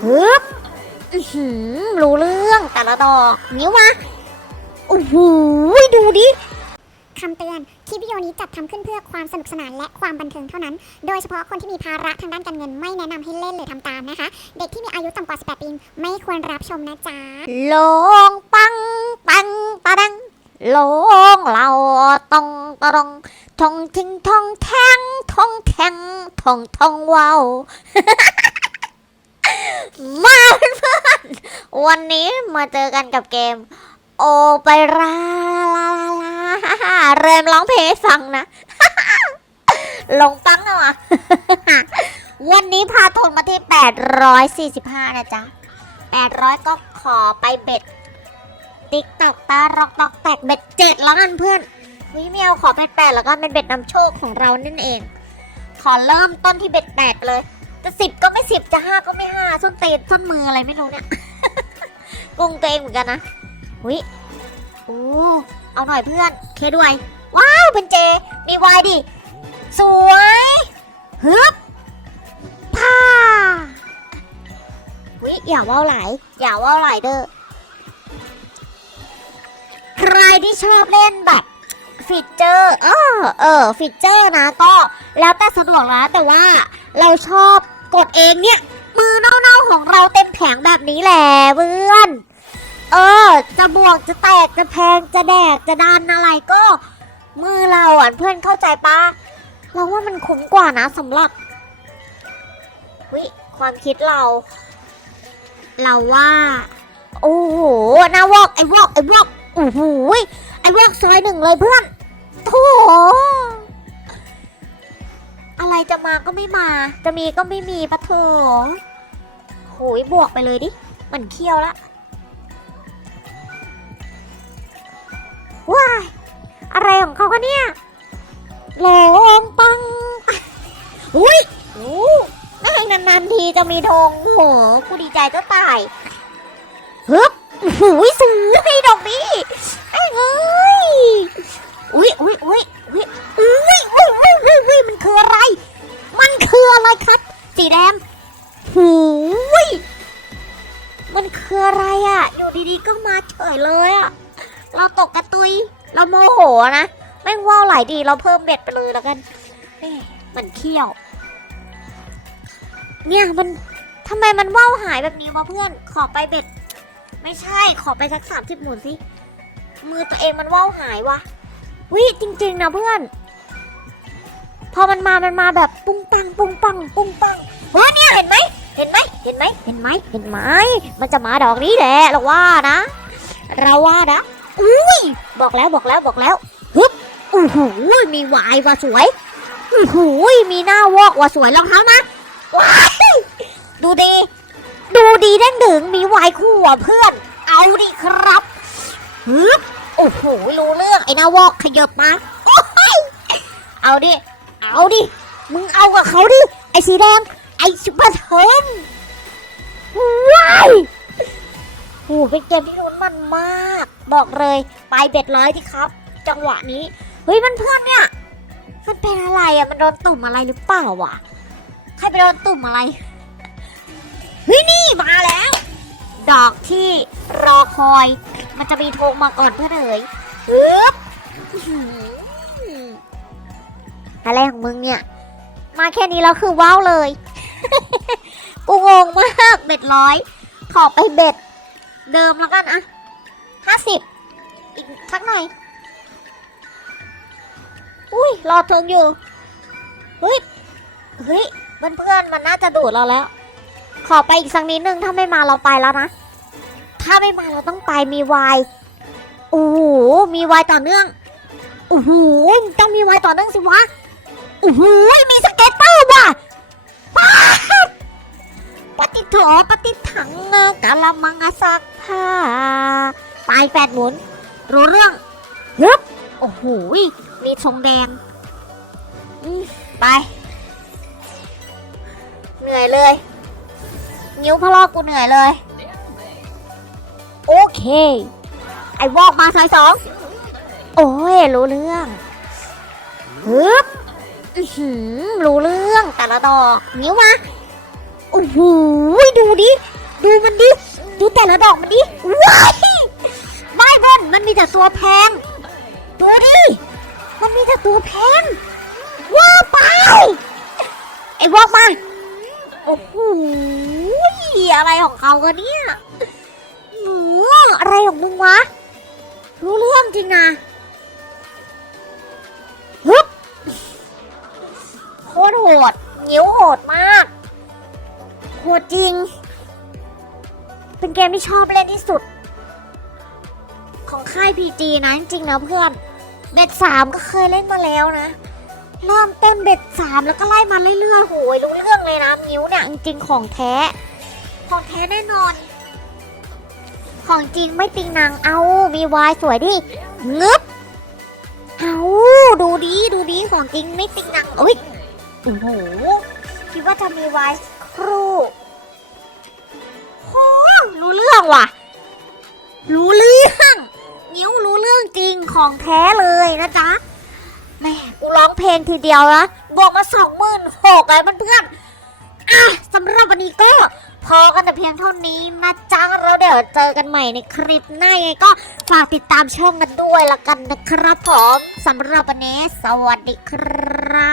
ฮึบอื้อหือรู้เรื่องแต่ละดอกนิ้วมาโอ้โหดูดิคำเตือน คลิปวิดีโอนี้จัดทำขึ้นเพื่อความสนุกสนานและความบันเทิงเท่านั้น โดยเฉพาะคนที่มีภาระทางด้านการเงินไม่แนะนำให้เล่นหรือทำตามนะคะ เด็กที่มีอายุต่ำกว่า 18 ปีไม่ควรรับชมนะจ๊ะลงปังปังปะดังลงเราตองตะดองทองทิ้งทองแทงทองแทงทองทองว้าว มาเพื่อนๆวันนี้มาเจอกันกับเกม โอไปราลาลาเริ่มร้องเพลงฟังนะลงปังเอาอะวันนี้พาทุนมาที่ 845 นะจ๊ะ 800 ก็ขอไปเบ็ด ติ๊กตอกตารอกตอกแตกเบ็ดเจ็ดแล้วกันเพื่อนวิไม่เอาขอเบ็ดแปดแล้วกันเป็นเบ็ดนำโชคของเรานั่นเอง ขอเริ่มต้นที่เบ็ดแปดเลยจะสิบก็ไม่สิบจะห้า ตีนส้นมืออะไรไม่รู้เนี่ยกงตัวเองเหมือนกันนะวิโอ้เอาหน่อยเพื่อน เคด้วย ว้าวเป็นเจ มีวายดิ สวยฮึบพ่าวิอย่าว่าวไหลอย่าว่าวไหลเด้อใครที่ชอบเล่นแบบฟีเจอร์เออเออฟีเจอร์นะก็แล้วแต่สะดวกนะแต่ว่าเราชอบกดเองเนี่ย มือเน่าๆของเราเต็มแผงแบบนี้แหละเพื่อน เออ จะบวกจะแตกจะแพงจะแดกจะดันอะไรก็ มือเราอะเพื่อนเข้าใจปะเราว่ามันคุ้มกว่านะสำหรับวิความคิดเรา เราว่า โอ้โหนาวอกไอ้วอกไอ้วอกโอ้โหไอ้วอกซอยหนึ่งเลยเพื่อนโถ อะไรจะมาก็ไม่มา จะมีก็ไม่มีปะโถโหยบวกไปเลยดิมันเคี้ยวละว้ายอะไรของเขาคะเนี่ยหลงปัง อุ้ยโอ้นานๆทีจะมีธงโอ้โหกูดีใจก็ตายฮึบโอ้โหซื้อให้ดอกนี้ไอ้เว้ยโอยอุ้ยอุ้ยอุ้ยอุ้ย สีแดง หูย มันคืออะไรอะ อยู่ดีๆก็มาเฉยเลยอะ เราตกกระตุย เราโมโหนะ แม่งว่าวไหลดี เราเพิ่มเบ็ดไปเลยแล้วกันเอ๊ะมันเขี้ยว เนี่ยมันทำไมมันว่าวหายแบบนี้วะเพื่อน ขอไปเบ็ด ไม่ใช่ ขอไปสักสามสิบหมุนสิ มือตัวเองมันว่าวหายวะวิจริง ๆ นะเพื่อน พอมันมา มันมาแบบปุ้งปัง ปุ้งปัง ปุ้งปัง เฮ้ยเนี่ยเห็นไหมเห็นไหมเห็นไหมเห็นไหมเห็นไหมมันจะมาดอกนี้แหละเราว่านะ เราว่านะอุ้ยบอกแล้วบอกแล้วบอกแล้วฮึบอู้หูมีวายว่ะสวยอู้หูมีหน้าวอกว่ะสวยรองเท้านะว้ายดูดี ดูดีเด้งดึงมีวายคู่อะเพื่อน เอาดิครับฮึบโอ้โหรู้เรื่องไอ้หน้าวอกขยับมาโอ้ยเอาดิเอาดิมึงเอากับเขาดิไอ้สีแดง ไอ้ซุปเปอร์เทนว้ายโอ้โหเป็นเกมที่ลุ้นมันมาก บอกเลยไปเบ็ดร้อยที่ครับ จังหวะนี้ เฮ้ยมันเพื่อนเนี่ย มันเป็นอะไรอะ มันโดนตุ่มอะไรหรือเปล่าวะ ใครไปโดนตุ่มอะไร เฮ้ยนี่มาแล้ว ดอกที่รอคอย มันจะมีโทงมาก่อนเพื่อนเอ๋ยฮึบอื้อหืออะไรของมึงเนี่ย มาแค่นี้แล้วคือว้าวเลย กูงงมากเบ็ดร้อยขอไปเบ็ด เดิมแล้วกันอะห้าสิบอีกสักหน่อยอุ้ยรอทงอยู่เฮ้ยเฮ้ยเพื่อนๆมันน่าจะดูดเราแล้ว ขอไปอีกสักนิดนึงถ้าไม่มาเราไปแล้วนะ ถ้าไม่มาเราต้องไปมีวายโอ้โหมีวายต่อเนื่องโอ้โหต้องมีวายต่อเนื่องสิวะโอ้โหมีสเก็ตเตอร์ว่ะ ปฏิโถปฏิถังเงกะละมังอะสักผ้าตายแปดหมุน รู้เรื่องฮึบโอ้โหมีทรงแดงอืมไป เหนื่อยเลย นิ้วพะลอกกูเหนื่อยเลย โอเค ไอ้วอกมาซอยสอง โอ้ย รู้เรื่องฮึบอื้อหือรู้เรื่องแต่ละดอก นิ้วมา โอ้โหดูดิ ดูมันดิ ดูแต่ละดอกมันดิ ว้ายไม่เบิ้ลมันมีแต่ตัวแพง ดูดิ มันมีแต่ตัวแพง ว้าไป ไอ้วอกมา โอ้โห อะไรของเขากันเนี่ยหนูอะไรของมึงวะ รู้เรื่องจริงนะฮึบโคตรโหด นิ้วโหดมาก โหดจริง เป็นเกมที่ชอบเล่นที่สุด ของค่าย PG นะจริงๆนะเพื่อน เบ็ดสามก็เคยเล่นมาแล้วนะ เริ่มเต้นเบ็ดสามแล้วก็ไล่มาเรื่อยๆโหยรู้เรื่องเลยนะมิ้วเนี่ยจริงๆของแท้ ของแท้แน่นอน ของจริงไม่ติงนางเอามีวายสวยดิงึบเอาดูดีดูดีของจริงไม่ติงนางเอ้ยโอ้โหคิดว่าจะมีวาย ครูโหรู้เรื่องว่ะ รู้เรื่องนิ้วรู้เรื่องจริงของแท้เลยนะจ๊ะแม่กูร้องเพลงทีเดียวนะบวกมาสองหมื่นหกไอ้เพื่อนๆอะสำหรับวันนี้ก็พอกันแต่เพียงเท่านี้นะจ๊ะแล้วเดี๋ยวเจอกันใหม่ในคลิปหน้าไงก็ฝากติดตามช่องกันด้วยละกันนะครับผมสำหรับวันนี้สวัสดีครับ